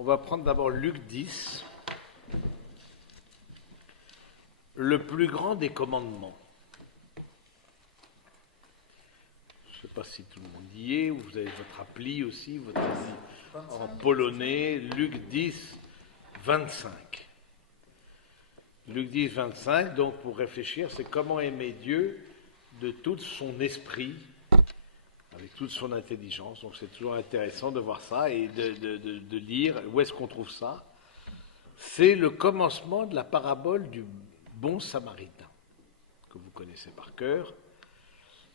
On va prendre d'abord Luc 10, le plus grand des commandements. Je ne sais pas si tout le monde y est, ou vous avez votre appli aussi, votre appli en polonais, Luc 10, 25. Luc 10, 25, donc pour réfléchir, c'est comment aimer Dieu de tout son esprit, avec toute son intelligence. Donc c'est toujours intéressant de voir ça et de lire où est-ce qu'on trouve ça. C'est le commencement de la parabole du bon samaritain, que vous connaissez par cœur.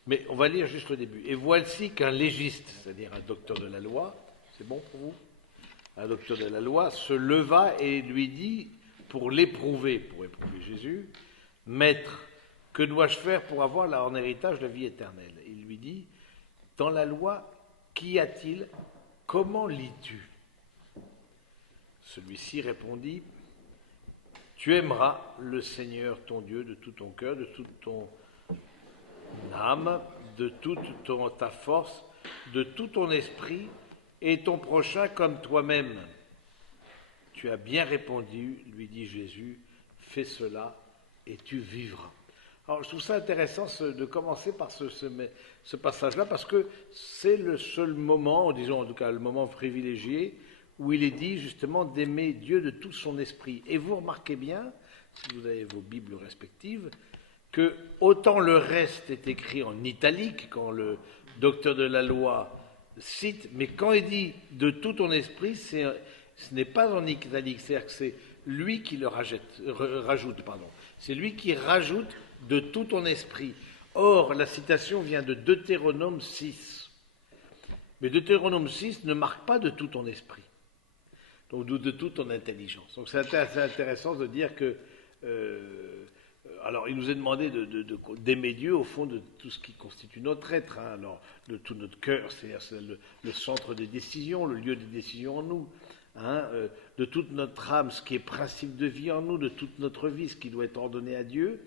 Mais on va lire juste le début. Et voici qu'un légiste, c'est-à-dire un docteur de la loi, c'est bon pour vous? Un docteur de la loi se leva et lui dit, pour éprouver Jésus, « Maître, que dois-je faire pour avoir là en héritage la vie éternelle ?» Il lui dit, « Dans la loi, qu'y a-t-il? Comment lis-tu » Celui-ci répondit, « Tu aimeras le Seigneur ton Dieu de tout ton cœur, de toute ton âme, de toute ta force, de tout ton esprit, et ton prochain comme toi-même. » Tu as bien répondu, lui dit Jésus, fais cela et tu vivras. Alors je trouve ça intéressant de commencer par ce passage-là, parce que c'est le seul moment, disons en tout cas le moment privilégié, où il est dit justement d'aimer Dieu de tout son esprit. Et vous remarquez bien, si vous avez vos Bibles respectives, que autant le reste est écrit en italique, quand le docteur de la loi cite, mais quand il dit de tout ton esprit, ce n'est pas en italique, c'est-à-dire que c'est lui qui le rajoute. C'est lui qui rajoute de tout ton esprit. Or, la citation vient de Deutéronome 6. Mais Deutéronome 6 ne marque pas de tout ton esprit, donc de toute ton intelligence. Donc c'est assez intéressant de dire que... alors, il nous est demandé d'aimer Dieu au fond de tout ce qui constitue notre être, hein, alors, de tout notre cœur, c'est-à-dire le centre des décisions, le lieu des décisions en nous, hein, de toute notre âme, ce qui est principe de vie en nous, de toute notre vie, ce qui doit être ordonné à Dieu,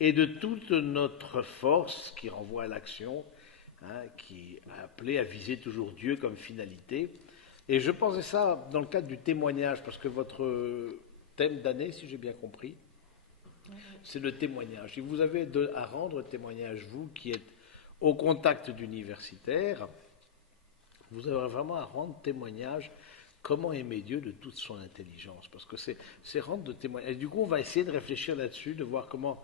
et de toute notre force, qui renvoie à l'action, hein, qui est appelée à viser toujours Dieu comme finalité. Et je pensais ça dans le cadre du témoignage, parce que votre thème d'année, si j'ai bien compris, c'est le témoignage. Et vous avez à rendre témoignage, vous qui êtes au contact d'universitaires, vous avez vraiment à rendre témoignage comment aimer Dieu de toute son intelligence, parce que c'est rendre de témoignage. Et du coup, on va essayer de réfléchir là-dessus, de voir comment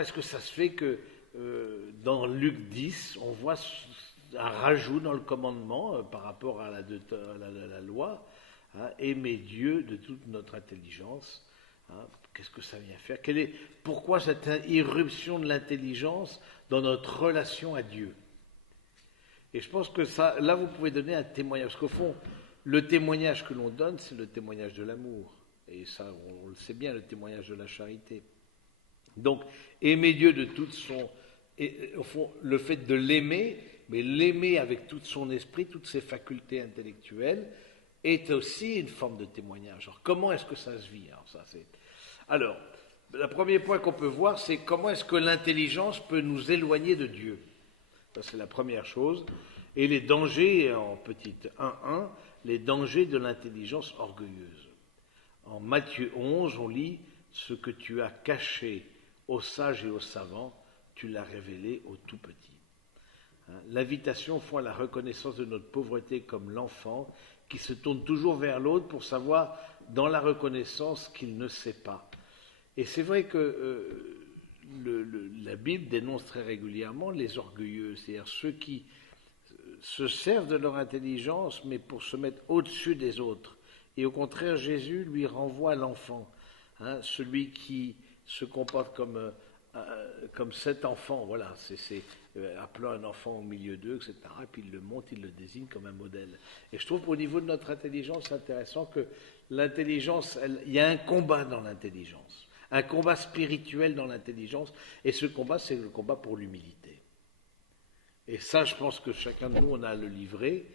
est-ce que ça se fait que dans Luc 10, on voit un rajout dans le commandement par rapport à la loi, hein, aimer Dieu de toute notre intelligence. Hein, qu'est-ce que ça vient faire? Pourquoi cette irruption de l'intelligence dans notre relation à Dieu? Et je pense que là, vous pouvez donner un témoignage. Parce qu'au fond, le témoignage que l'on donne, c'est le témoignage de l'amour. Et ça, on le sait bien, le témoignage de la charité. Donc, aimer Dieu de toute son... Et, au fond, le fait de l'aimer, mais l'aimer avec tout son esprit, toutes ses facultés intellectuelles, est aussi une forme de témoignage. Alors, comment est-ce que ça se vit? Alors, le premier point qu'on peut voir, c'est comment est-ce que l'intelligence peut nous éloigner de Dieu. Ça, c'est la première chose. Et les dangers, en petite 1.1, les dangers de l'intelligence orgueilleuse. En Matthieu 11, on lit « Ce que tu as caché aux sages et aux savants, tu l'as révélé aux tout petits. » L'invitation font à la reconnaissance de notre pauvreté comme l'enfant qui se tourne toujours vers l'autre pour savoir dans la reconnaissance qu'il ne sait pas. Et c'est vrai que la Bible dénonce très régulièrement les orgueilleux, c'est-à-dire ceux qui se servent de leur intelligence, mais pour se mettre au-dessus des autres. Et au contraire, Jésus lui renvoie à l'enfant, hein, celui qui se comporte comme cet enfant, voilà, appelant un enfant au milieu d'eux, etc. Et puis il le montre, il le désigne comme un modèle. Et je trouve qu'au niveau de notre intelligence, c'est intéressant que l'intelligence, il y a un combat dans l'intelligence, un combat spirituel dans l'intelligence, et ce combat, c'est le combat pour l'humilité. Et ça, je pense que chacun de nous, on a à le livrer.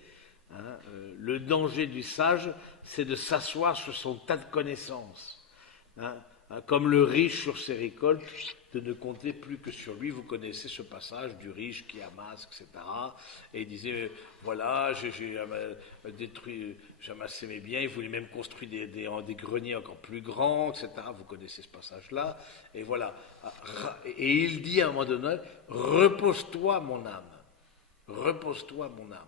Hein. Le danger du sage, c'est de s'asseoir sur son tas de connaissances. Hein. hein, comme le riche sur ses récoltes, de ne compter plus que sur lui. Vous connaissez ce passage du riche qui amasse, etc. Et il disait, voilà, j'ai détruit, j'ai amassé mes biens, il voulait même construire des greniers encore plus grands, etc. Vous connaissez ce passage-là. Et voilà. Et il dit à un moment donné, repose-toi mon âme. Repose-toi mon âme.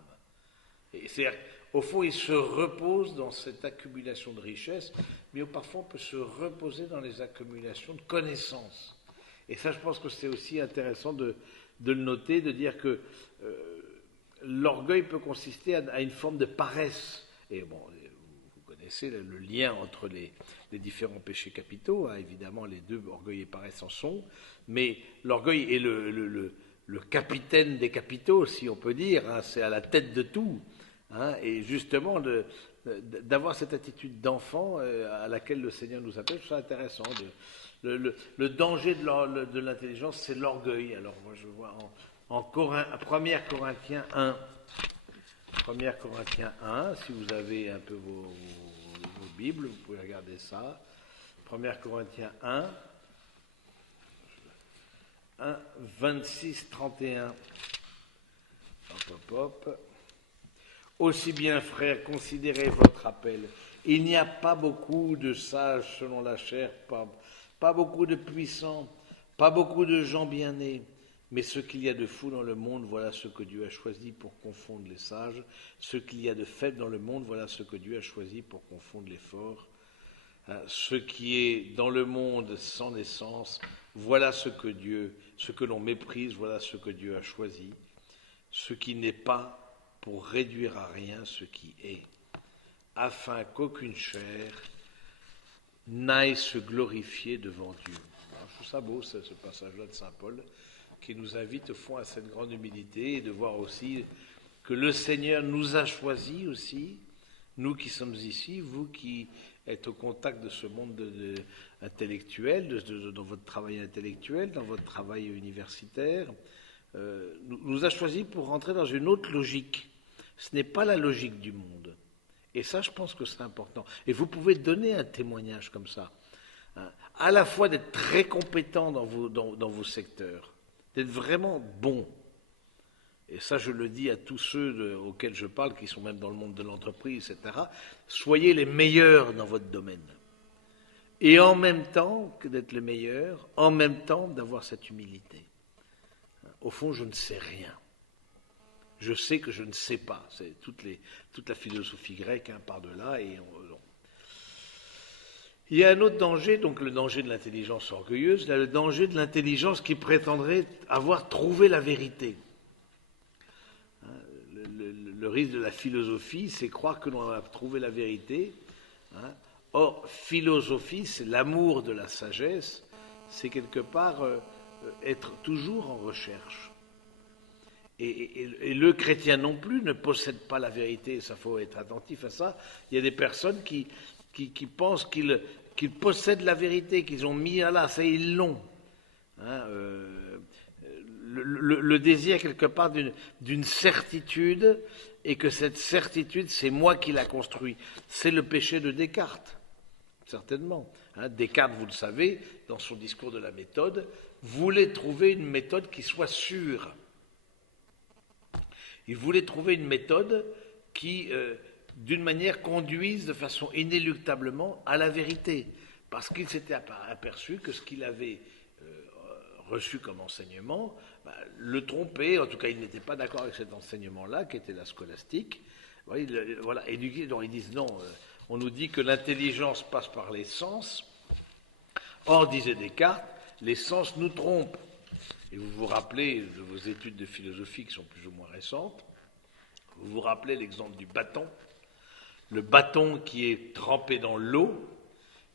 Et c'est-à-dire, au fond, il se repose dans cette accumulation de richesses, mais parfois on peut se reposer dans les accumulations de connaissances. Et ça, je pense que c'est aussi intéressant de le noter, de dire que l'orgueil peut consister à une forme de paresse. Et bon, vous connaissez le lien entre les différents péchés capitaux, hein, évidemment les deux, orgueil et paresse en sont, mais l'orgueil est le capitaine des capitaux, si on peut dire, hein, c'est à la tête de tout. Hein, et justement, d'avoir cette attitude d'enfant à laquelle le Seigneur nous appelle, je trouve ça intéressant. Le danger de l'intelligence, c'est l'orgueil. Alors, moi, je vois en 1 Corinthiens 1, 1 Corinthiens 1, si vous avez un peu vos Bibles, vous pouvez regarder ça. 1 Corinthiens 1, 26, 31. Hop, hop, hop. Aussi bien, frères, considérez votre appel. Il n'y a pas beaucoup de sages selon la chair, pas beaucoup de puissants, pas beaucoup de gens bien nés. Mais ce qu'il y a de fou dans le monde, voilà ce que Dieu a choisi pour confondre les sages. Ce qu'il y a de faible dans le monde, voilà ce que Dieu a choisi pour confondre les forts. Ce qui est dans le monde sans naissance, voilà ce que l'on méprise, voilà ce que Dieu a choisi. Ce qui n'est pas, pour réduire à rien ce qui est, afin qu'aucune chair n'aille se glorifier devant Dieu. Alors, je trouve ça beau, ce passage-là de saint Paul, qui nous invite au fond à cette grande humilité et de voir aussi que le Seigneur nous a choisis aussi, nous qui sommes ici, vous qui êtes au contact de ce monde intellectuel, dans votre travail intellectuel, dans votre travail universitaire, nous a choisis pour rentrer dans une autre logique. Ce n'est pas la logique du monde. Et ça, je pense que c'est important. Et vous pouvez donner un témoignage comme ça, hein, à la fois d'être très compétent dans vos secteurs, d'être vraiment bon. Et ça, je le dis à tous ceux auxquels je parle, qui sont même dans le monde de l'entreprise, etc. Soyez les meilleurs dans votre domaine. Et en même temps que d'être les meilleurs, en même temps d'avoir cette humilité. Au fond, je ne sais rien. Je sais que je ne sais pas. C'est toute la philosophie grecque, hein, par-delà. Il y a un autre danger, donc le danger de l'intelligence orgueilleuse, là, le danger de l'intelligence qui prétendrait avoir trouvé la vérité. Le risque de la philosophie, c'est croire que l'on a trouvé la vérité. Hein. Or, philosophie, c'est l'amour de la sagesse, c'est quelque part être toujours en recherche. Et le chrétien non plus ne possède pas la vérité, ça faut être attentif à ça. Il y a des personnes qui pensent qu'ils possèdent la vérité, qu'ils ont mis à là, ça ils l'ont. Hein, le désir quelque part d'une certitude, et que cette certitude, c'est moi qui la construis. C'est le péché de Descartes, certainement. Hein, Descartes, vous le savez, dans son discours de la méthode, voulait trouver une méthode qui soit sûre. Il voulait trouver une méthode qui, d'une manière, conduise de façon inéluctablement à la vérité. Parce qu'il s'était aperçu que ce qu'il avait reçu comme enseignement le trompait. En tout cas, il n'était pas d'accord avec cet enseignement-là, qui était la scolastique. Voilà. Et donc, ils disent non, on nous dit que l'intelligence passe par les sens. Or, disait Descartes, les sens nous trompent. Et vous vous rappelez de vos études de philosophie qui sont plus ou moins récentes, vous vous rappelez l'exemple du bâton, le bâton qui est trempé dans l'eau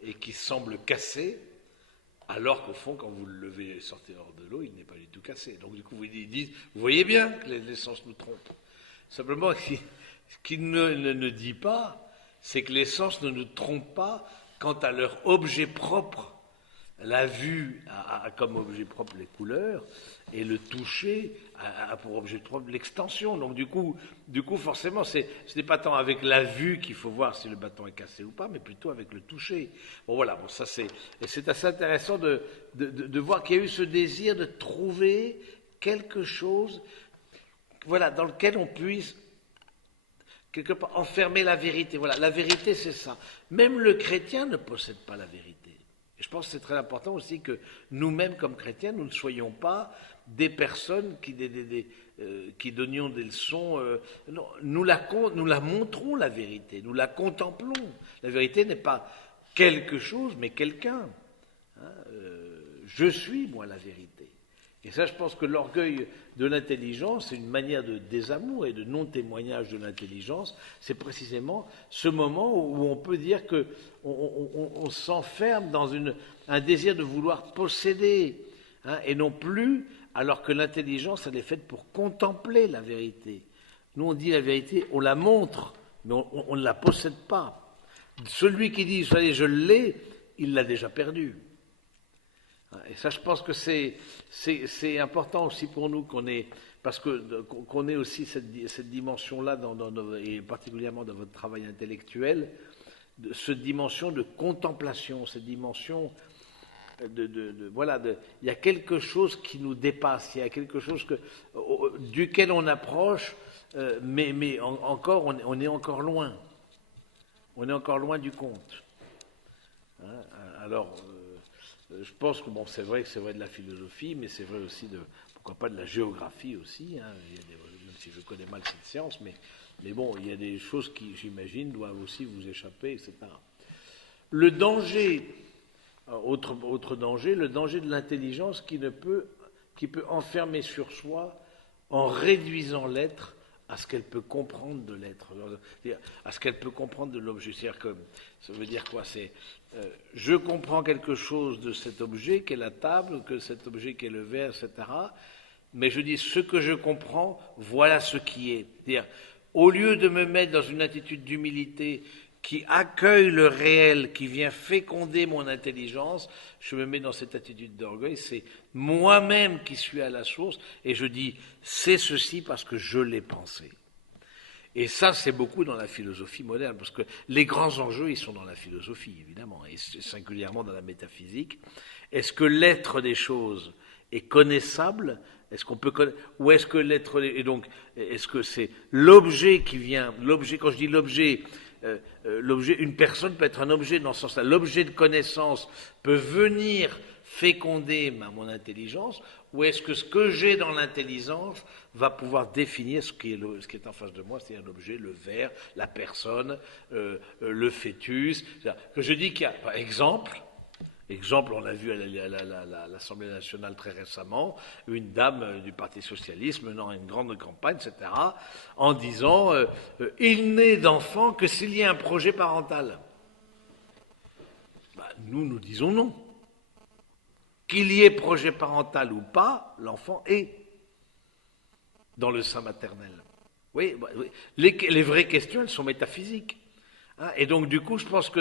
et qui semble cassé, alors qu'au fond, quand vous le levez et sortez hors de l'eau, il n'est pas du tout cassé. Donc du coup, ils disent, vous voyez bien que les sens nous trompent. Simplement, ce qu'il ne dit pas, c'est que les sens ne nous trompent pas quant à leur objet propre. La vue a comme objet propre les couleurs, et le toucher a pour objet propre l'extension. Donc du coup forcément, ce n'est pas tant avec la vue qu'il faut voir si le bâton est cassé ou pas, mais plutôt avec le toucher. Bon voilà, bon, c'est assez intéressant de voir qu'il y a eu ce désir de trouver quelque chose, voilà, dans lequel on puisse quelque part enfermer la vérité. Voilà, la vérité c'est ça. Même le chrétien ne possède pas la vérité. Et je pense que c'est très important aussi que nous-mêmes, comme chrétiens, nous ne soyons pas des personnes qui donnions des leçons. Non, nous la montrons, la vérité, nous la contemplons. La vérité n'est pas quelque chose, mais quelqu'un. Je suis, moi, la vérité. Et ça, je pense que l'orgueil de l'intelligence, c'est une manière de désamour et de non-témoignage de l'intelligence. C'est précisément ce moment où on peut dire qu'on s'enferme dans un désir de vouloir posséder, et non plus, alors que l'intelligence, elle est faite pour contempler la vérité. Nous, on dit la vérité, on la montre, mais on ne la possède pas. Celui qui dit, vous savez, je l'ai, il l'a déjà perdu. Et ça, je pense que c'est important aussi pour nous qu'on ait aussi cette dimension-là, et particulièrement dans votre travail intellectuel, cette dimension de contemplation, cette dimension il y a quelque chose qui nous dépasse, il y a quelque chose duquel on approche, mais encore, on est encore loin. On est encore loin du compte. Alors, je pense que c'est vrai de la philosophie, mais c'est vrai aussi pourquoi pas de la géographie aussi. Même si je connais mal cette science, mais bon, il y a des choses qui, j'imagine, doivent aussi vous échapper, etc. Le danger, autre danger, le danger de l'intelligence qui peut enfermer sur soi en réduisant l'être à ce qu'elle peut comprendre de l'être, à ce qu'elle peut comprendre de l'objet. C'est-à-dire que ça veut dire quoi? Je comprends quelque chose de cet objet qu'est la table, que cet objet qu'est le verre, etc. Mais je dis ce que je comprends, voilà ce qui est. C'est-à-dire, au lieu de me mettre dans une attitude d'humilité qui accueille le réel, qui vient féconder mon intelligence, je me mets dans cette attitude d'orgueil, c'est moi-même qui suis à la source, et je dis, c'est ceci parce que je l'ai pensé. Et ça, c'est beaucoup dans la philosophie moderne, parce que les grands enjeux, ils sont dans la philosophie, évidemment, et singulièrement dans la métaphysique. Est-ce que l'être des choses est connaissable? Est-ce qu'on peut connaître? Ou est-ce que l'être... Et donc, est-ce que c'est l'objet qui vient... L'objet, quand je dis l'objet, une personne peut être un objet dans ce sens-là. L'objet de connaissance peut venir féconder mon intelligence, ou est-ce que ce que j'ai dans l'intelligence va pouvoir définir ce qui est en face de moi, c'est-à-dire l'objet, le verre, la personne, le fœtus. Que je dis qu'il y a, par exemple, on l'a vu à l'Assemblée nationale très récemment, une dame du Parti socialiste menant une grande campagne, etc., en disant il n'est d'enfant que s'il y a un projet parental. Nous disons non. Qu'il y ait projet parental ou pas, l'enfant est dans le sein maternel. Oui. Les vraies questions, elles sont métaphysiques. Et donc, du coup, je pense que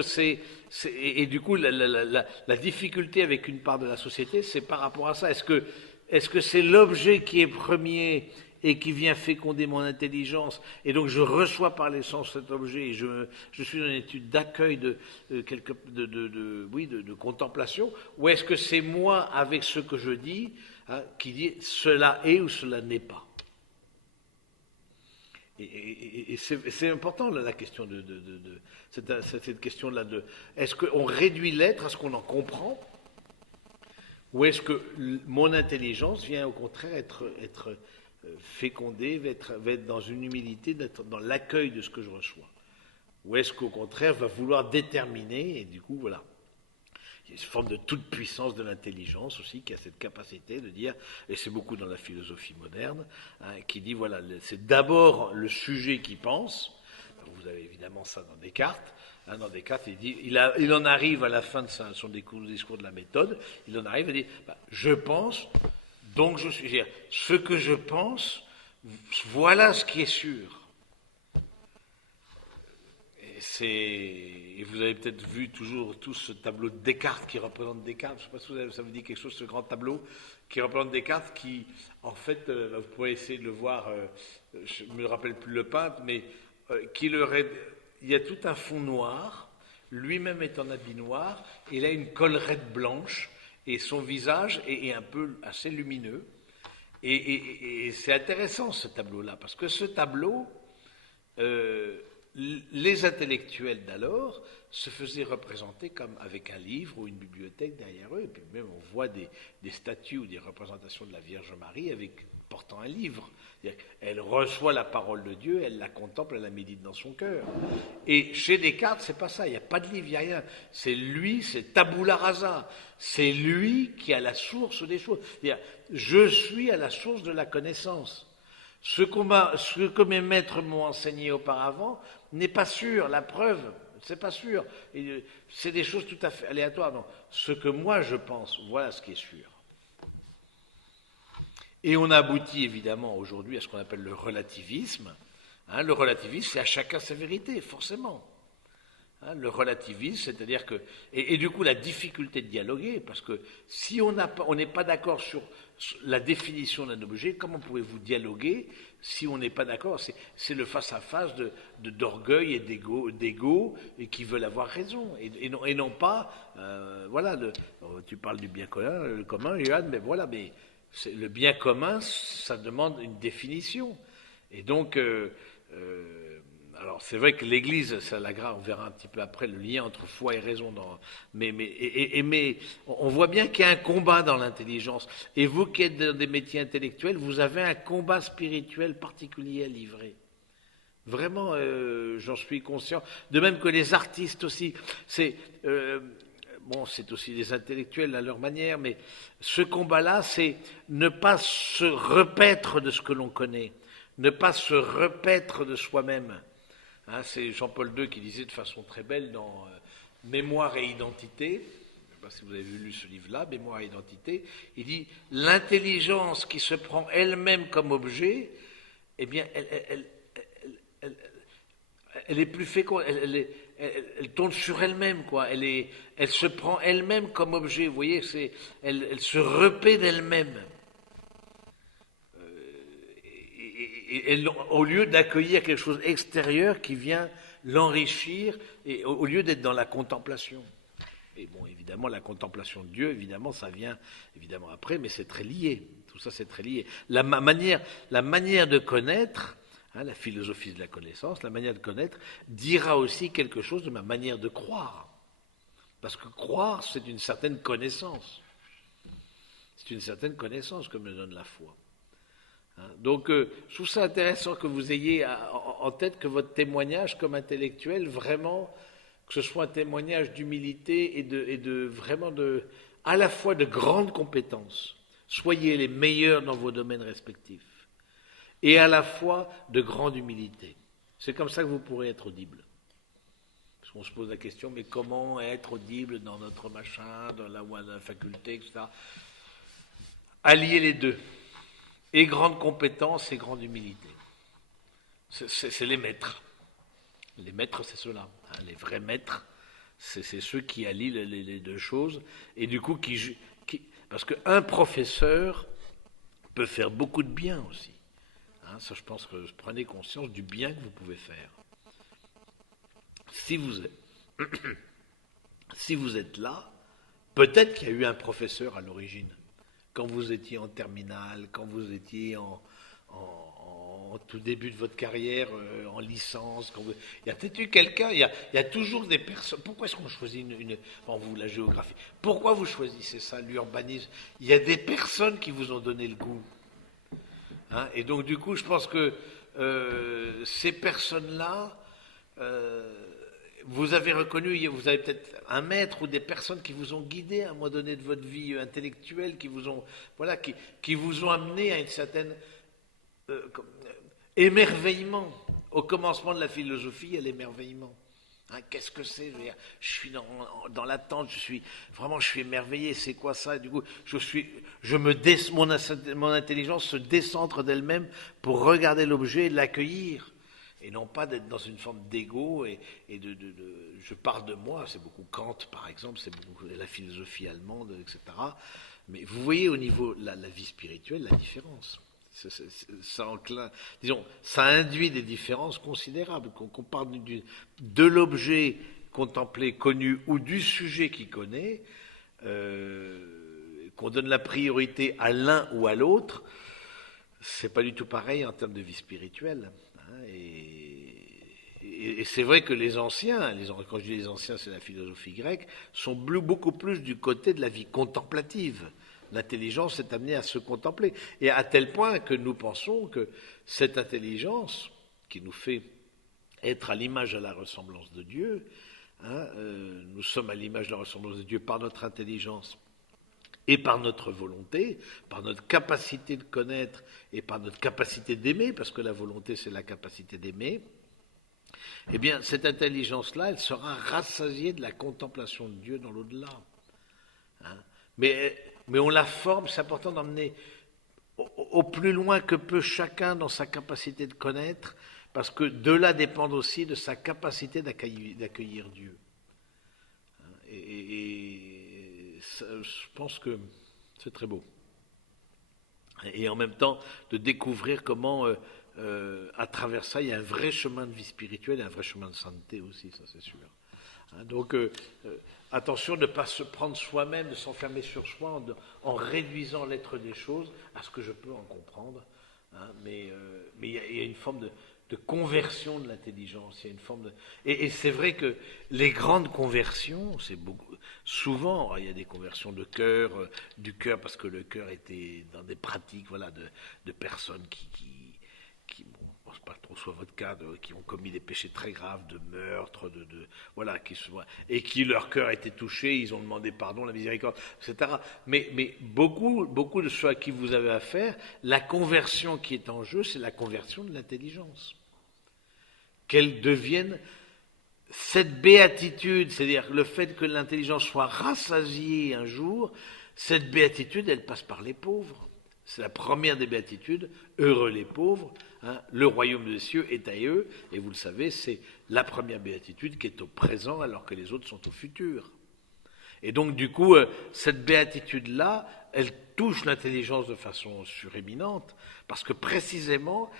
la difficulté avec une part de la société, c'est par rapport à ça. Est-ce que c'est l'objet qui est premier et qui vient féconder mon intelligence, et donc je reçois par l'essence cet objet, et je suis dans une étude d'accueil de contemplation, ou est-ce que c'est moi, avec ce que je dis, qui dit cela est ou cela n'est pas? Et c'est important la question cette question-là est-ce qu'on réduit l'être à ce qu'on en comprend, ou est-ce que mon intelligence vient au contraire être fécondée, va être dans une humilité, d'être dans l'accueil de ce que je reçois, ou est-ce qu'au contraire va vouloir déterminer, et du coup voilà. Il y a une forme de toute puissance de l'intelligence aussi qui a cette capacité de dire, et c'est beaucoup dans la philosophie moderne, qui dit voilà, c'est d'abord le sujet qui pense. Vous avez évidemment ça dans Descartes. Dans Descartes, il en arrive à la fin de son discours de la méthode, il en arrive à dire je pense, donc je suis. Ce que je pense, voilà ce qui est sûr. et vous avez peut-être vu toujours tous ce tableau de Descartes qui représente Descartes. Je ne sais pas si ça vous dit quelque chose, ce grand tableau qui représente Descartes, qui, en fait, vous pouvez essayer de le voir, je ne me rappelle plus le peintre, mais il y a tout un fond noir, lui-même est en habit noir, il a une collerette blanche, et son visage est un peu assez lumineux. Et c'est intéressant ce tableau-là, parce que ce tableau, les intellectuels d'alors se faisaient représenter comme avec un livre ou une bibliothèque derrière eux, et puis même on voit des statues ou des représentations de la Vierge Marie portant un livre. Elle reçoit la parole de Dieu, elle la contemple, elle la médite dans son cœur. Et chez Descartes, c'est pas ça, il n'y a pas de livre, il n'y a rien. C'est lui, c'est tabula rasa. C'est lui qui a la source des choses. C'est-à-dire, je suis à la source de la connaissance. Ce que mes maîtres m'ont enseigné auparavant n'est pas sûr, la preuve, c'est pas sûr. C'est des choses tout à fait aléatoires. Non. Ce que moi je pense, voilà ce qui est sûr. Et on aboutit évidemment aujourd'hui à ce qu'on appelle le relativisme. Le relativisme, c'est à chacun sa vérité, forcément. Le relativisme, c'est-à-dire que... Et du coup, la difficulté de dialoguer, parce que si on n'est pas d'accord sur la définition d'un objet, comment pouvez-vous dialoguer si on n'est pas d'accord? C'est le face-à-face d'orgueil et d'ego et qui veulent avoir raison. Et non pas... voilà, tu parles du bien commun, Johan, mais voilà, mais le bien commun, ça demande une définition. Et donc... alors c'est vrai que l'Église, on verra un petit peu après le lien entre foi et raison, mais on voit bien qu'il y a un combat dans l'intelligence. Et vous qui êtes dans des métiers intellectuels, vous avez un combat spirituel particulier à livrer. Vraiment, j'en suis conscient. De même que les artistes aussi. C'est aussi des intellectuels à leur manière, mais ce combat-là, c'est ne pas se repaître de ce que l'on connaît, ne pas se repaître de soi-même. C'est Jean-Paul II qui disait de façon très belle dans Mémoire et identité, je ne sais pas si vous avez lu ce livre-là, Mémoire et identité, il dit « L'intelligence qui se prend elle-même comme objet, eh bien, elle est plus féconde, elle tourne sur elle-même, quoi. Elle se prend elle-même comme objet, vous voyez, elle se repaît d'elle-même. Au lieu d'accueillir quelque chose extérieur qui vient l'enrichir, et au lieu d'être dans la contemplation. Et bon, évidemment, la contemplation de Dieu, évidemment, ça vient évidemment après, mais c'est très lié. Tout ça, c'est très lié. La manière de connaître, la philosophie de la connaissance, la manière de connaître, dira aussi quelque chose de ma manière de croire. Parce que croire, c'est une certaine connaissance. C'est une certaine connaissance que me donne la foi. Donc, je trouve ça intéressant que vous ayez en tête que votre témoignage comme intellectuel, vraiment, que ce soit un témoignage d'humilité et vraiment à la fois de grandes compétences. Soyez les meilleurs dans vos domaines respectifs. Et à la fois de grande humilité. C'est comme ça que vous pourrez être audible. Parce qu'on se pose la question, mais comment être audible dans notre machin, dans la faculté, etc. Alliez les deux. Et grande compétence et grande humilité. C'est les maîtres. Les maîtres, c'est ceux-là. Les vrais maîtres, c'est ceux qui allient les deux choses. Et du coup, parce qu'un professeur peut faire beaucoup de bien aussi. Ça, je pense que prenez conscience du bien que vous pouvez faire. Si vous êtes là, peut-être qu'il y a eu un professeur à l'origine. Quand vous étiez en terminale, quand vous étiez en tout début de votre carrière, en licence, il y a peut-être eu quelqu'un, il y a toujours des personnes. Pourquoi est-ce qu'on choisit la géographie? Pourquoi vous choisissez ça, l'urbanisme? Il y a des personnes qui vous ont donné le goût. Et donc, du coup, je pense que ces personnes-là, vous avez reconnu, vous avez peut-être un maître ou des personnes qui vous ont guidé à un moment donné de votre vie intellectuelle, qui vous ont amené à une certaine émerveillement. Au commencement de la philosophie, il y a l'émerveillement. Qu'est-ce que c'est? Je suis dans l'attente, je suis émerveillé. C'est quoi ça? Et du coup, mon intelligence se décentre d'elle-même pour regarder l'objet et l'accueillir. et non pas d'être dans une forme d'ego et je parle de moi, c'est beaucoup Kant par exemple, c'est beaucoup la philosophie allemande, etc. Mais vous voyez au niveau de la vie spirituelle la différence. Ça induit des différences considérables. Qu'on parle de l'objet contemplé, connu, ou du sujet qui connaît, qu'on donne la priorité à l'un ou à l'autre, c'est pas du tout pareil en termes de vie spirituelle. Et c'est vrai que les anciens, quand je dis les anciens, c'est la philosophie grecque, sont beaucoup plus du côté de la vie contemplative. L'intelligence est amenée à se contempler. Et à tel point que nous pensons que cette intelligence, qui nous fait être à l'image et à la ressemblance de Dieu, nous sommes à l'image et à la ressemblance de Dieu par notre intelligence et par notre volonté, par notre capacité de connaître et par notre capacité d'aimer, parce que la volonté c'est la capacité d'aimer, eh bien cette intelligence-là, elle sera rassasiée de la contemplation de Dieu dans l'au-delà. Mais on la forme, c'est important d'emmener au plus loin que peut chacun dans sa capacité de connaître, parce que de là dépend aussi de sa capacité d'accueillir Dieu. Et ça, je pense que c'est très beau. Et en même temps, de découvrir comment, à travers ça, il y a un vrai chemin de vie spirituelle et un vrai chemin de sainteté aussi, ça c'est sûr. Donc, attention de ne pas se prendre soi-même, de s'enfermer sur soi en réduisant l'être des choses à ce que je peux en comprendre. Mais il y a une forme de conversion de l'intelligence. Il y a une forme de... Et c'est vrai que les grandes conversions, c'est beaucoup. Souvent, il y a des conversions de cœur, du cœur, parce que le cœur était dans des pratiques, voilà, de personnes qui bon, c'est pas trop soit votre cas, qui ont commis des péchés très graves, de meurtre, voilà, et qui leur cœur a été touché, ils ont demandé pardon, la miséricorde, etc. Mais beaucoup de ceux à qui vous avez affaire, la conversion qui est en jeu, c'est la conversion de l'intelligence. Qu'elle devienne cette béatitude, c'est-à-dire le fait que l'intelligence soit rassasiée un jour, cette béatitude, elle passe par les pauvres. C'est la première des béatitudes, heureux les pauvres, le royaume des cieux est à eux, et vous le savez, c'est la première béatitude qui est au présent alors que les autres sont au futur. Et donc du coup, cette béatitude-là, elle touche l'intelligence de façon suréminente, parce que précisément,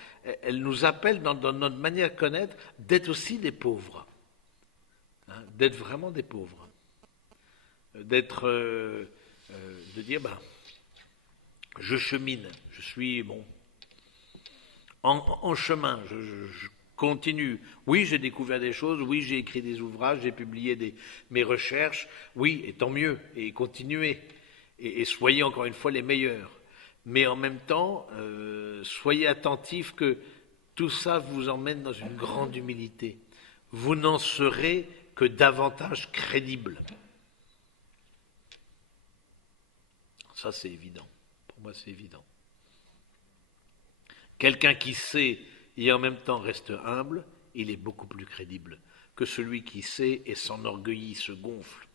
elle nous appelle dans notre manière de connaître d'être aussi des pauvres, d'être vraiment des pauvres, d'être, de dire, je chemine, je suis en chemin, je continue. Oui, j'ai découvert des choses, oui, j'ai écrit des ouvrages, j'ai publié mes recherches, oui, et tant mieux, et continuez, et soyez encore une fois les meilleurs. Mais en même temps, soyez attentifs que tout ça vous emmène dans une grande humilité. Vous n'en serez que davantage crédible. Ça, c'est évident. Pour moi, c'est évident. Quelqu'un qui sait et en même temps reste humble, il est beaucoup plus crédible que celui qui sait et s'enorgueillit, se gonfle.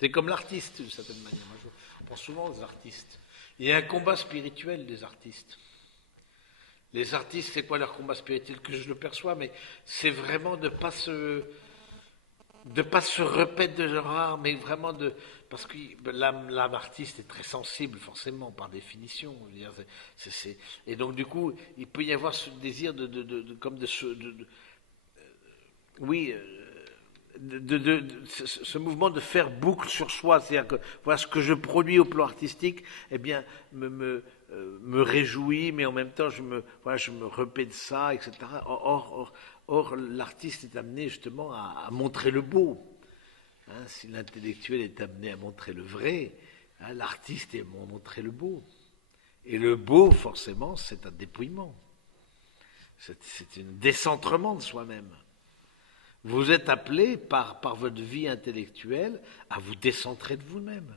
C'est comme l'artiste, d'une certaine manière. Moi, je pense souvent aux artistes. Il y a un combat spirituel des artistes. Les artistes, c'est quoi leur combat spirituel que je le perçois, mais c'est vraiment de ne pas se repaître de leur art, mais vraiment parce que l'âme artiste est très sensible, forcément, par définition. Je veux dire, et donc, du coup, il peut y avoir ce désir ce mouvement de faire boucle sur soi, c'est-à-dire que voilà, ce que je produis au plan artistique, eh bien, me réjouit, mais en même temps, je me repais de ça, etc. Or, l'artiste est amené justement à montrer le beau. Si l'intellectuel est amené à montrer le vrai, l'artiste est à montrer le beau. Et le beau, forcément, c'est un dépouillement. C'est un décentrement de soi-même. Vous êtes appelé par votre vie intellectuelle à vous décentrer de vous-même.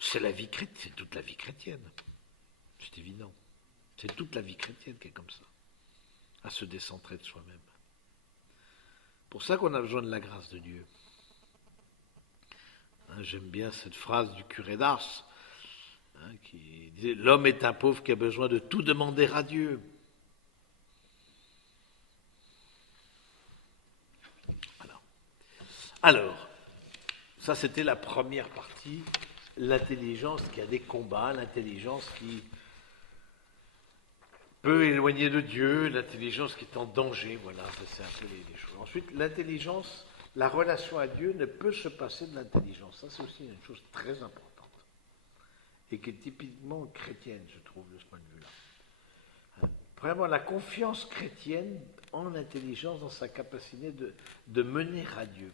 C'est la vie chrétienne, c'est toute la vie chrétienne. C'est évident. C'est toute la vie chrétienne qui est comme ça, à se décentrer de soi-même. C'est pour ça qu'on a besoin de la grâce de Dieu. J'aime bien cette phrase du curé d'Ars, qui disait « L'homme est un pauvre qui a besoin de tout demander à Dieu. Alors, ça c'était la première partie, l'intelligence qui a des combats, l'intelligence qui peut éloigner de Dieu, l'intelligence qui est en danger, voilà, ça c'est un peu les choses. Ensuite, l'intelligence, la relation à Dieu ne peut se passer de l'intelligence. Ça c'est aussi une chose très importante et qui est typiquement chrétienne, je trouve, de ce point de vue-là. Vraiment, la confiance chrétienne en l'intelligence, dans sa capacité de mener à Dieu.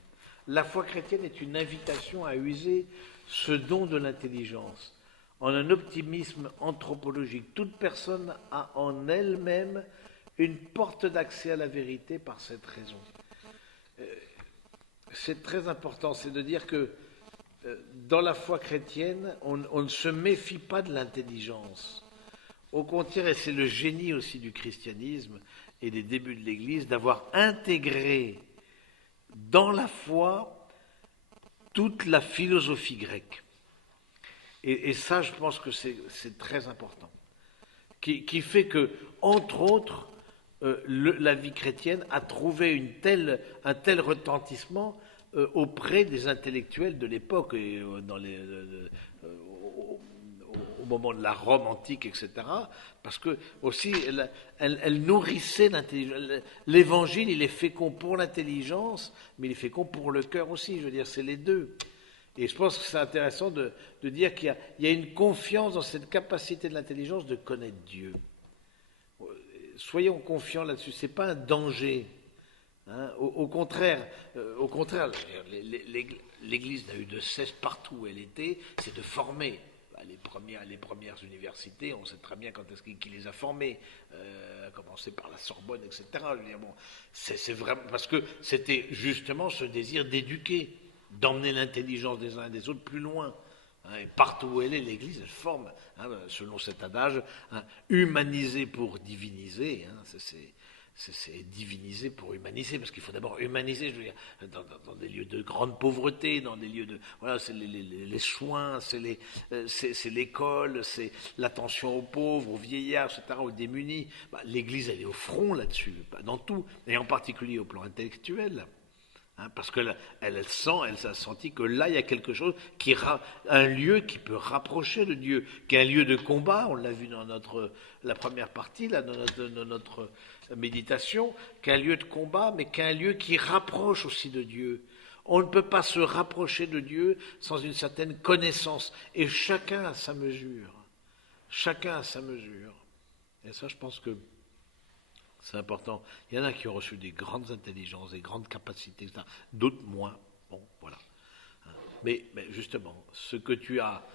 La foi chrétienne est une invitation à user ce don de l'intelligence en un optimisme anthropologique. Toute personne a en elle-même une porte d'accès à la vérité par cette raison. C'est très important, c'est de dire que dans la foi chrétienne, on ne se méfie pas de l'intelligence. Au contraire, et c'est le génie aussi du christianisme et des débuts de l'Église, d'avoir intégré dans la foi toute la philosophie grecque. Et ça, je pense que c'est très important. Qui fait que, entre autres, la vie chrétienne a trouvé un tel retentissement auprès des intellectuels de l'époque, et au moment de la Rome antique, etc., parce que aussi elle nourrissait l'intelligence. L'évangile, il est fécond pour l'intelligence, mais il est fécond pour le cœur aussi, je veux dire, c'est les deux. Et je pense que c'est intéressant de dire qu'il y a une confiance dans cette capacité de l'intelligence de connaître Dieu. Soyons confiants là-dessus, ce n'est pas un danger. Hein. Au contraire, l'Église n'a eu de cesse partout où elle était, c'est de former. Les premières universités, on sait très bien quand est-ce qui les a formées, à commencer par la Sorbonne, etc. Je veux dire, bon, c'est vraiment parce que c'était justement ce désir d'éduquer, d'emmener l'intelligence des uns et des autres plus loin. Hein, et partout où elle est, l'Église, elle forme, hein, selon cet adage, hein, humaniser pour diviniser. Hein, c'est diviniser pour humaniser, parce qu'il faut d'abord humaniser, je veux dire, dans des lieux de grande pauvreté, dans des lieux de... Voilà, c'est les soins, c'est l'école, c'est l'attention aux pauvres, aux vieillards, etc., aux démunis. L'Église, elle est au front là-dessus, dans tout, et en particulier au plan intellectuel. Hein, parce qu'elle a senti que là, il y a quelque chose, un lieu qui peut rapprocher de Dieu, qui est un lieu de combat, on l'a vu dans la première partie, là, dans notre méditation, qui est un lieu de combat, mais qui est un lieu qui rapproche aussi de Dieu. On ne peut pas se rapprocher de Dieu sans une certaine connaissance, et chacun a sa mesure. Chacun a sa mesure. Et ça, je pense que c'est important. Il y en a qui ont reçu des grandes intelligences, des grandes capacités, etc. D'autres moins. Bon, voilà. Mais justement, ce que tu as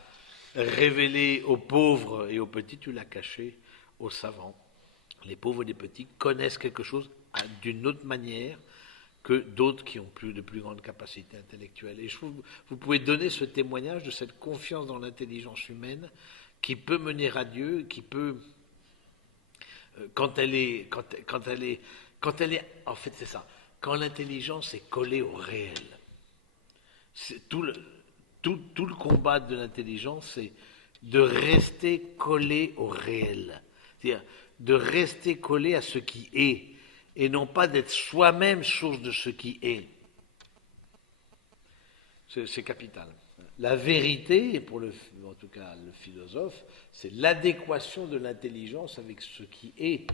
révélé aux pauvres et aux petits, tu l'as caché aux savants. Les pauvres et les petits connaissent quelque chose d'une autre manière que d'autres qui ont de plus grandes capacités intellectuelles. Et vous pouvez donner ce témoignage de cette confiance dans l'intelligence humaine qui peut mener à Dieu, qui peut... Quand elle est, en fait, c'est ça. Quand l'intelligence est collée au réel, c'est tout le combat de l'intelligence, c'est de rester collé au réel, c'est-à-dire de rester collé à ce qui est, et non pas d'être soi-même source de ce qui est. C'est capital. La vérité, en tout cas le philosophe, c'est l'adéquation de l'intelligence avec ce qui est.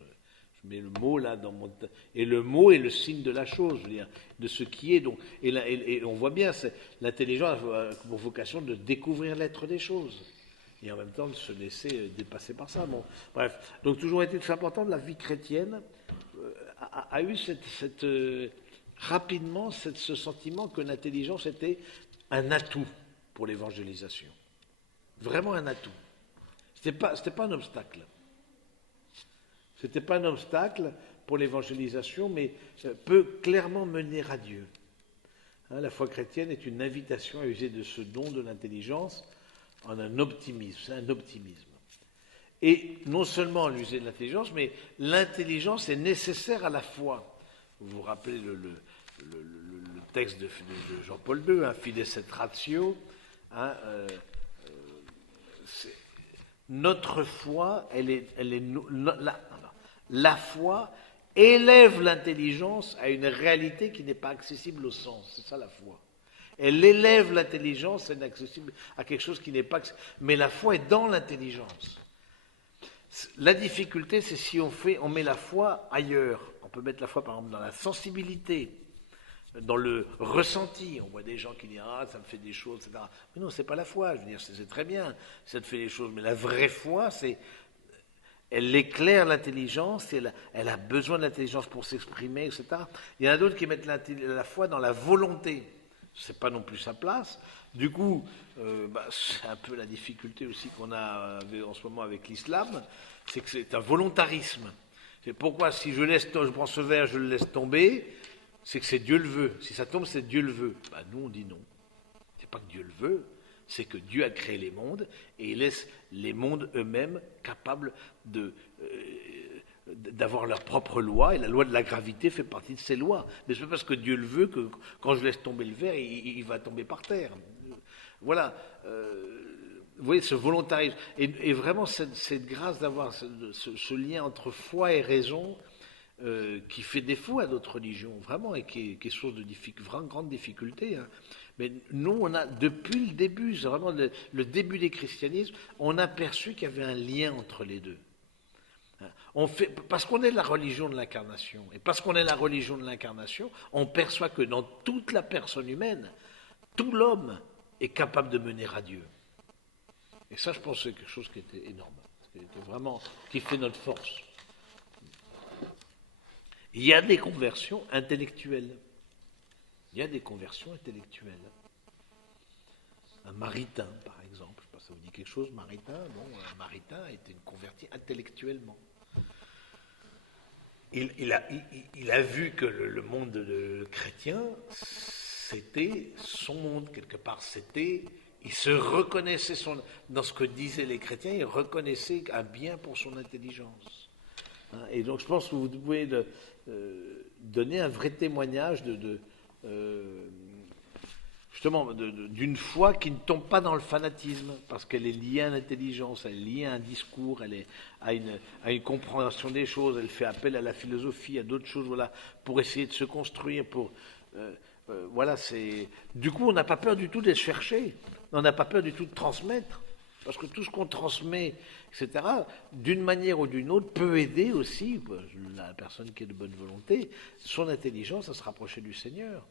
Je mets le mot là dans mon... Et le mot est le signe de la chose, je veux dire, de ce qui est. Donc, et on voit bien, l'intelligence a pour vocation de découvrir l'être des choses. Et en même temps de se laisser dépasser par ça. Bon, bref. Donc toujours été très important, la vie chrétienne a eu rapidement ce sentiment que l'intelligence était un atout pour l'évangélisation. Vraiment un atout. C'était pas un obstacle. C'était pas un obstacle pour l'évangélisation, mais peut clairement mener à Dieu. Hein, la foi chrétienne est une invitation à user de ce don de l'intelligence en un optimisme. C'est un optimisme. Et non seulement l'user de l'intelligence, mais l'intelligence est nécessaire à la foi. Vous vous rappelez le texte de Jean-Paul II, hein, Fides et ratio. Hein, notre foi, la foi élève l'intelligence à une réalité qui n'est pas accessible au sens. C'est ça la foi. Elle élève l'intelligence, elle est accessible à quelque chose qui n'est pas... Mais la foi est dans l'intelligence. La difficulté, c'est si on met la foi ailleurs. On peut mettre la foi, par exemple, dans la sensibilité, dans le ressenti. On voit des gens qui disent « Ah, ça me fait des choses, etc. » Mais non, c'est pas la foi. Je veux dire, c'est très bien, ça te fait des choses. Mais la vraie foi, c'est... Elle éclaire l'intelligence, elle a besoin de l'intelligence pour s'exprimer, etc. Il y en a d'autres qui mettent la foi dans la volonté. C'est pas non plus sa place. Du coup, c'est un peu la difficulté aussi qu'on a en ce moment avec l'islam, c'est que c'est un volontarisme. C'est pourquoi si je prends ce verre, je le laisse tomber, c'est que c'est Dieu le veut. Si ça tombe, c'est Dieu le veut. Nous on dit non. C'est pas que Dieu le veut, c'est que Dieu a créé les mondes et il laisse les mondes eux-mêmes capables d'avoir leur propre loi, et la loi de la gravité fait partie de ces lois. Mais c'est pas parce que Dieu le veut que quand je laisse tomber le verre, il va tomber par terre. Voilà. Vous voyez, ce volontarisme. Et vraiment, cette grâce d'avoir ce lien entre foi et raison qui fait défaut à d'autres religions, vraiment, et qui est source de grande difficulté. Hein. Mais nous, on a, depuis le début, c'est vraiment le début des christianismes, on a perçu qu'il y avait un lien entre les deux. Parce qu'on est la religion de l'incarnation, et parce qu'on est la religion de l'incarnation, on perçoit que dans toute la personne humaine, tout l'homme est capable de mener à Dieu. Et ça, je pense que c'est quelque chose qui était énorme, qui fait notre force. Il y a des conversions intellectuelles. Un maritain, par exemple, je ne sais pas si ça vous dit quelque chose, maritain. Bon, un maritain a été converti intellectuellement. Il a vu que le monde chrétien, c'était son monde, quelque part. Il se reconnaissait dans ce que disaient les chrétiens, il reconnaissait un bien pour son intelligence. Et donc je pense que vous pouvez donner un vrai témoignage justement d'une foi qui ne tombe pas dans le fanatisme, parce qu'elle est liée à l'intelligence, elle est liée à un discours, elle est à une compréhension des choses, elle fait appel à la philosophie, à d'autres choses, voilà, pour essayer de se construire, voilà, du coup, on n'a pas peur du tout d'être cherché, on n'a pas peur du tout de transmettre, parce que tout ce qu'on transmet, etc., d'une manière ou d'une autre, peut aider aussi la personne qui est de bonne volonté, son intelligence à se rapprocher du Seigneur.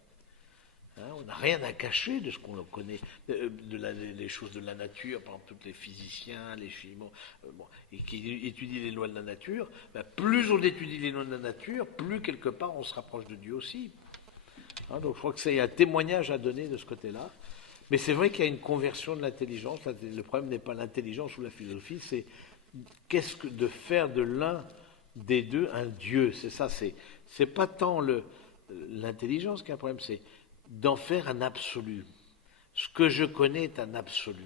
On n'a rien à cacher de ce qu'on connaît, des choses de la nature, par exemple, tous les physiciens, les chimos, et qui étudient les lois de la nature. Plus on étudie les lois de la nature, plus quelque part on se rapproche de Dieu aussi. Donc je crois que c'est un témoignage à donner de ce côté-là. Mais c'est vrai qu'il y a une conversion de l'intelligence. Le problème n'est pas l'intelligence ou la philosophie, c'est qu'est-ce que de faire de l'un des deux un Dieu. C'est ça, c'est pas tant l'intelligence qui est un problème, c'est d'en faire un absolu. Ce que je connais est un absolu.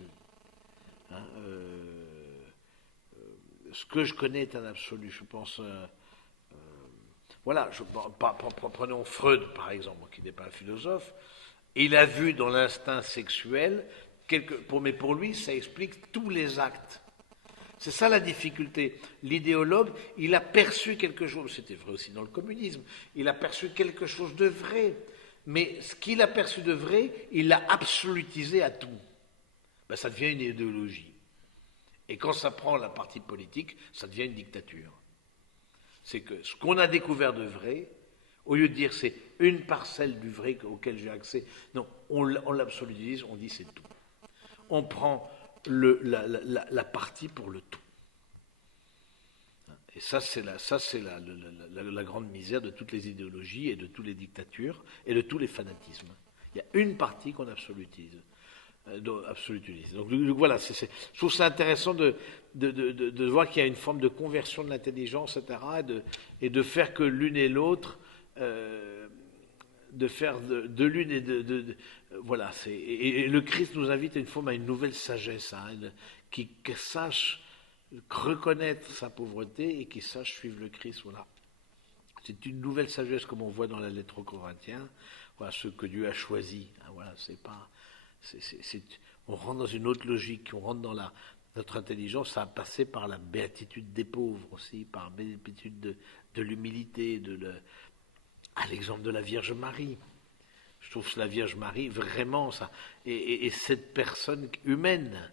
Ce que je connais est un absolu. Je pense... voilà, prenons Freud, par exemple, qui n'est pas un philosophe. Il a vu dans l'instinct sexuel, mais pour lui, ça explique tous les actes. C'est ça la difficulté. L'idéologue, il a perçu quelque chose, c'était vrai aussi dans le communisme, il a perçu quelque chose de vrai, mais ce qu'il a perçu de vrai, il l'a absolutisé à tout. Ça devient une idéologie. Et quand ça prend la partie politique, ça devient une dictature. C'est que ce qu'on a découvert de vrai, au lieu de dire c'est une parcelle du vrai auquel j'ai accès, non, on l'absolutise, on dit c'est tout. On prend la partie pour le tout. Et ça, c'est la grande misère de toutes les idéologies et de toutes les dictatures et de tous les fanatismes. Il y a une partie qu'on absolutise. Donc voilà, je trouve ça intéressant de voir qu'il y a une forme de conversion de l'intelligence, etc., et de faire que l'une et l'autre, de faire de l'une et voilà. Et le Christ nous invite à une nouvelle sagesse, qui sache reconnaître sa pauvreté et qui sache suivre le Christ. Voilà. C'est une nouvelle sagesse, comme on voit dans la lettre aux Corinthiens, voilà, ce que Dieu a choisi. Voilà, c'est pas. On rentre dans une autre logique, on rentre dans Notre intelligence, ça a passé par la béatitude des pauvres aussi, par la béatitude de l'humilité, à l'exemple de la Vierge Marie. Je trouve que la Vierge Marie, vraiment, ça, et cette personne humaine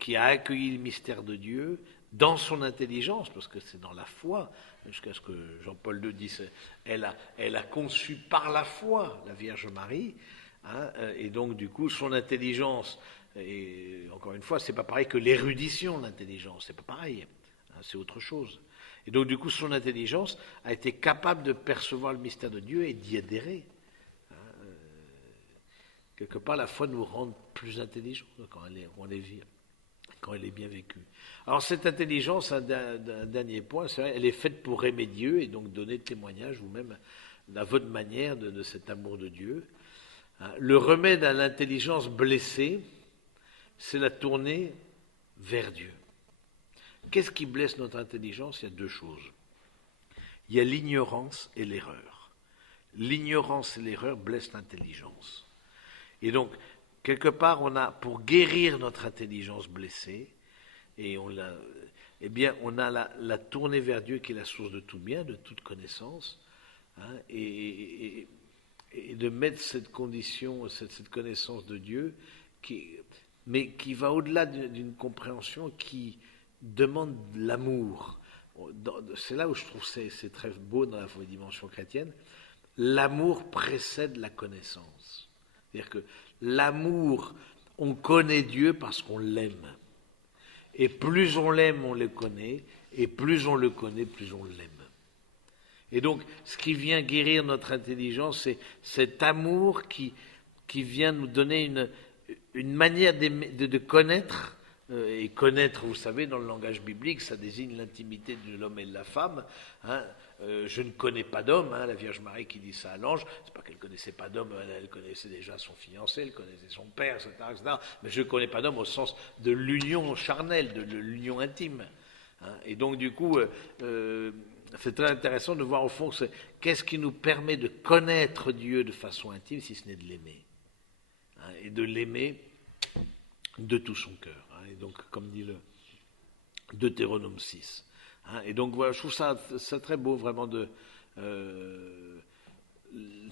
qui a accueilli le mystère de Dieu dans son intelligence, parce que c'est dans la foi, jusqu'à ce que Jean-Paul II dise, elle a conçu par la foi la Vierge Marie, hein, et donc du coup son intelligence, et encore une fois, c'est pas pareil que l'érudition, l'intelligence, c'est pas pareil, hein, c'est autre chose. Et donc du coup son intelligence a été capable de percevoir le mystère de Dieu et d'y adhérer. Quelque part, la foi nous rend plus intelligents quand elle est bien vécue. Alors cette intelligence, un dernier point, c'est vrai, elle est faite pour aimer Dieu et donc donner témoignage vous-même à votre manière de cet amour de Dieu. Le remède à l'intelligence blessée, c'est la tournée vers Dieu. Qu'est-ce qui blesse notre intelligence? Il y a deux choses. Il y a l'ignorance et l'erreur. L'ignorance et l'erreur blessent l'intelligence. Et donc, quelque part, pour guérir notre intelligence blessée, et on a la tournée vers Dieu qui est la source de tout bien, de toute connaissance, hein, et de mettre cette condition, cette connaissance de Dieu, mais qui va au-delà d'une compréhension qui demande l'amour. C'est là où je trouve que c'est très beau dans la dimension chrétienne. L'amour précède la connaissance. C'est-à-dire que l'amour, on connaît Dieu parce qu'on l'aime. Et plus on l'aime, on le connaît. Et plus on le connaît, plus on l'aime. Et donc, ce qui vient guérir notre intelligence, c'est cet amour qui vient nous donner une manière de connaître. Et connaître, vous savez, dans le langage biblique, ça désigne l'intimité de l'homme et de la femme. Hein. Je ne connais pas d'homme, hein, la Vierge Marie qui dit ça à l'ange, c'est pas qu'elle connaissait pas d'homme, elle connaissait déjà son fiancé, elle connaissait son père, etc. Mais je ne connais pas d'homme au sens de l'union charnelle, de l'union intime. Hein. Et donc du coup, c'est très intéressant de voir au fond qu'est-ce qui nous permet de connaître Dieu de façon intime, si ce n'est de l'aimer. Hein, et de l'aimer de tout son cœur. Hein, et donc, comme dit le Deutéronome 6. Hein, et donc, voilà, je trouve ça très beau, vraiment,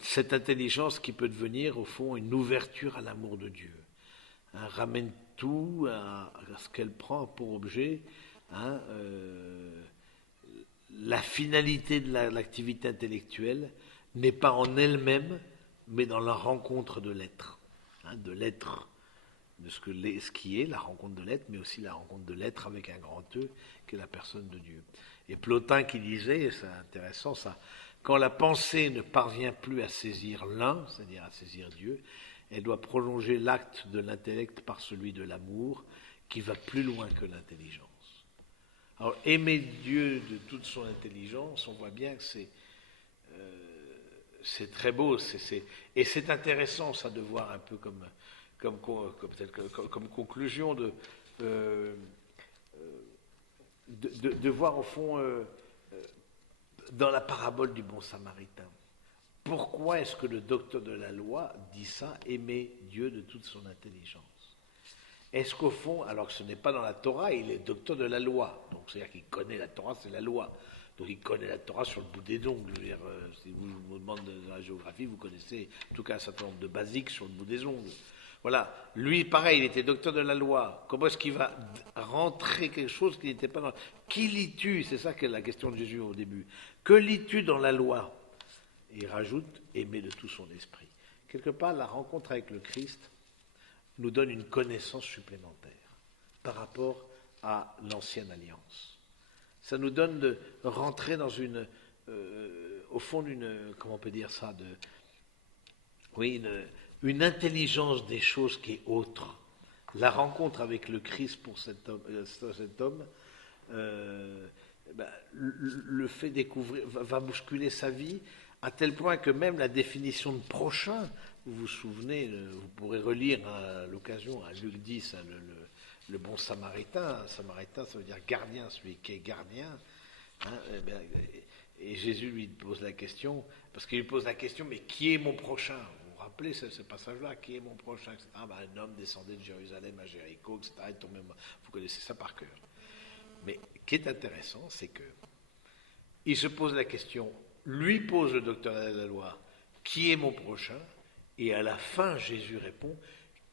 cette intelligence qui peut devenir, au fond, une ouverture à l'amour de Dieu. Hein, ramène tout à ce qu'elle prend pour objet. Hein, la finalité de l'activité intellectuelle n'est pas en elle-même, mais dans la rencontre de l'être. Hein, de l'être, de ce qui est, la rencontre de l'être, mais aussi la rencontre de l'être avec un grand E, qui est la personne de Dieu. Et Plotin qui disait, et c'est intéressant ça, quand la pensée ne parvient plus à saisir l'un, c'est-à-dire à saisir Dieu, elle doit prolonger l'acte de l'intellect par celui de l'amour, qui va plus loin que l'intelligence. Alors, aimer Dieu de toute son intelligence, on voit bien que c'est très beau, et c'est intéressant ça de voir un peu comme conclusion de voir au fond dans la parabole du bon samaritain. Pourquoi est-ce que le docteur de la loi dit ça, aimer Dieu de toute son intelligence? Est-ce qu'au fond, alors que ce n'est pas dans la Torah, il est docteur de la loi, donc c'est-à-dire qu'il connaît la Torah, c'est la loi. Donc il connaît la Torah sur le bout des ongles. Je veux dire, si vous demandez de la géographie, vous connaissez en tout cas un certain nombre de basiques sur le bout des ongles. Voilà, lui pareil, il était docteur de la loi. Comment est-ce qu'il va rentrer quelque chose qui n'était pas dans... Qui lis-tu? C'est ça que la question de Jésus au début. Que lis-tu dans la loi? Et il rajoute, aimer de tout son esprit. Quelque part, la rencontre avec le Christ nous donne une connaissance supplémentaire par rapport à l'ancienne alliance. Ça nous donne de rentrer dans au fond d'une, comment on peut dire ça, une intelligence des choses qui est autre. La rencontre avec le Christ pour cet homme le fait découvrir, va bousculer sa vie, à tel point que même la définition de prochain, vous vous souvenez, vous pourrez relire à l'occasion à Luc 10, le bon samaritain. Samaritain, ça veut dire gardien, celui qui est gardien. Hein, et Jésus lui pose la question, parce qu'il lui pose la question, mais qui est mon prochain? Vous vous rappelez ce passage-là, qui est mon prochain, etc. Un homme descendait de Jérusalem à Jéricho, etc. Vous connaissez ça par cœur. Mais ce qui est intéressant, c'est que il se pose la question, lui pose le docteur de la loi, qui est mon prochain? Et à la fin, Jésus répond,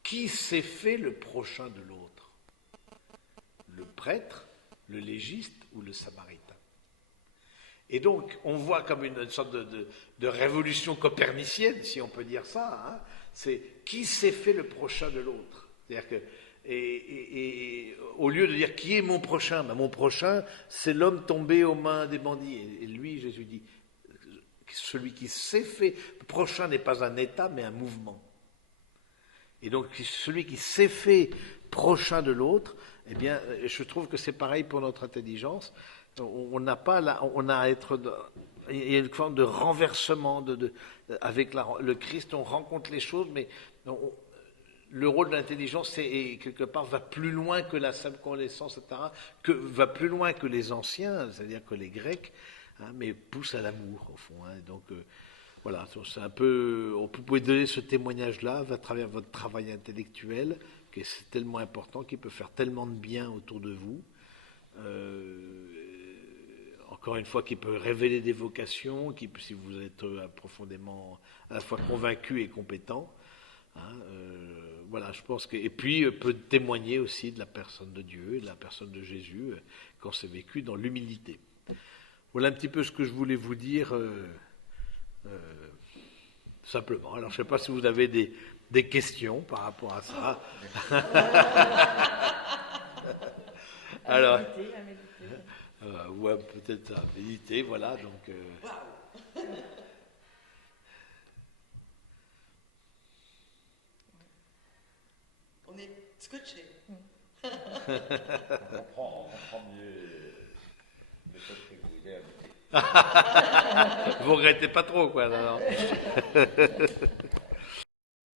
qui s'est fait le prochain de l'autre? Le prêtre, le légiste ou le samaritain? Et donc, on voit comme une sorte de révolution copernicienne, si on peut dire ça, hein, c'est qui s'est fait le prochain de l'autre. C'est-à-dire que, et au lieu de dire qui est mon prochain, mon prochain, c'est l'homme tombé aux mains des bandits. Et lui, Jésus dit, celui qui s'est fait, le prochain n'est pas un état, mais un mouvement. Et donc, celui qui s'est fait prochain de l'autre, eh bien, je trouve que c'est pareil pour notre intelligence. On n'a pas là, on a à être, il y a une forme de renversement avec le Christ. On rencontre les choses, mais le rôle de l'intelligence, c'est quelque part va plus loin que la simple connaissance, etc. Va plus loin que les anciens, c'est-à-dire que les Grecs, hein, mais pousse à l'amour au fond. Hein, donc voilà, c'est un peu. Vous pouvez donner ce témoignage-là à travers votre travail intellectuel, qui est tellement important, qui peut faire tellement de bien autour de vous. Encore une fois, qui peut révéler des vocations, qui, si vous êtes profondément à la fois convaincu et compétent, hein, voilà, je pense que, et puis peut témoigner aussi de la personne de Dieu, de la personne de Jésus, quand c'est vécu dans l'humilité. Voilà un petit peu ce que je voulais vous dire, simplement. Alors, je ne sais pas si vous avez des questions par rapport à ça. Alors. Ou peut-être à méditer, voilà, donc... On est scotché. On comprend mieux le fait que vous avez. Vous regrettez pas trop, quoi, non.